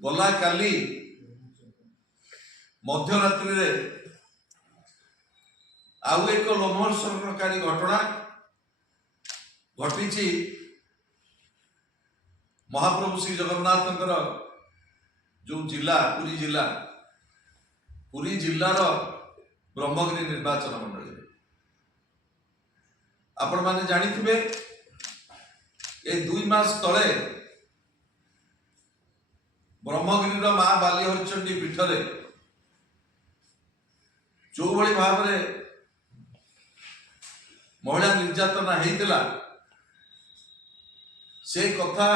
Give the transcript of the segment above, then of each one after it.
गला काली मध्यरात्रि आउ एक लोमहर्षणकारी घटना घटी महाप्रभु श्री जगन्नाथ जो जिला पुरी जिलार ब्रह्मगिरी निर्वाचन मंडल आपण माने जानिथिबे ए 2 मास तले ब्रह्मगिरी माँ बाली हरिचंडी पीठरे जो भली भाव में महिला निर्यातना होता से कथा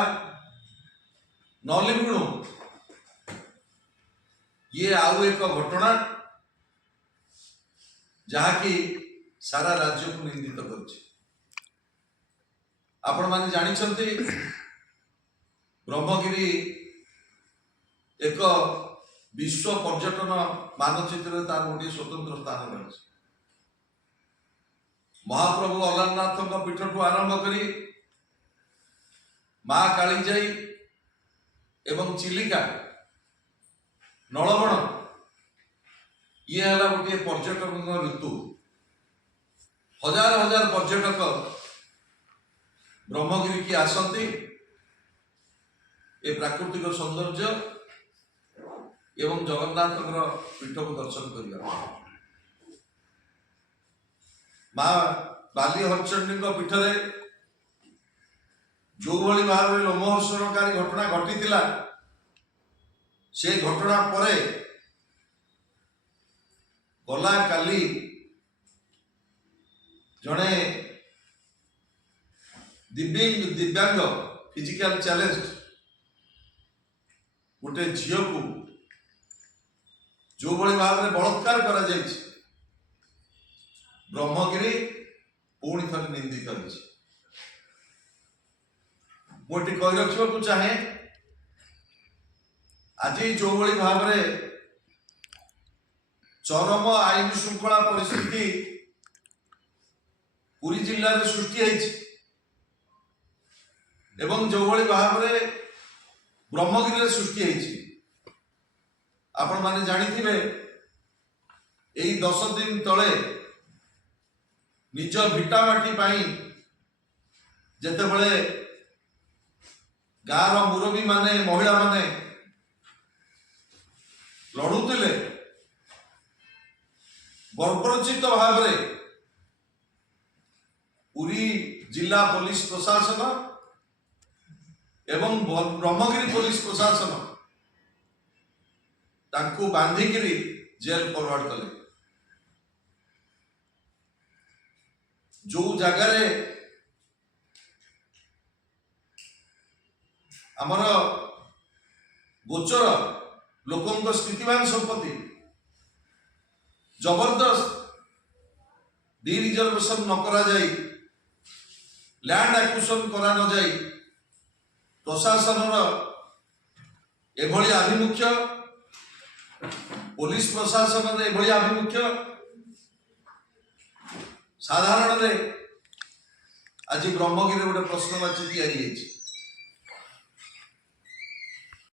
न लिखुणु ये आउ एक घटना जहाँकि सारा राज्य को निंदित कर आपण माने जानिछंती ब्रह्मगिरी एक विश्व पर्यटन मानचित्र तार गोटे स्वतंत्र स्थान रही महाप्रभु अलारनाथ पीठ ठू आरंभ करी माँ कालीजाई एवं चिलिका नलबण ये है गोटे पर्यटन ऋतु हजार हजार पर्यटक ब्रह्मगिरी की आसती ए प्राकृतिक सौंदर्य एवं जगन्नाथ पीठ को दर्शन करने माँ बाली हरिचंडी पीठरे जो भली भाव में लोमहर्षणकारी घटना घटी से घटना परे गला काली जड़े दिव्यांग फिजिकल चैलेंज गोटे झील को जो भली भाव में बलात्कार करा जायछि ब्रह्मगिरी पुणी थे निंदित होती कही रखा चाहे आज जो भली भाव में चरम आईन श्रृंखला परिस्थिति पुरी जिले में सृष्टि एवं जो भली भाव में ब्रह्मगिरी सृष्टि आपण माने जानिथिबे एई 10 दिन तले निज भिटामाटी पाई जेते बळे गाँव मुरबी माने महिला माने लड़ुतिले बर्बरचित भाव में पुरी जिला पुलिस प्रशासन एवं ब्रह्मगिरी पुलिस प्रशासन तांको बांधिकी जेल फॉरवर्ड कले जो जगार आमर गोचर लोकों स्थितिवान संपत्ति जबरदस्त डी रिजर्वेशन न करा जाई लैंड एक्विजिशन करा न जाई प्रशासन एभली आभिमुख्य पुलिस प्रशासन एभली आभिमुख्य साधारण आज ब्रह्मगिरी गोटे प्रश्नवाची या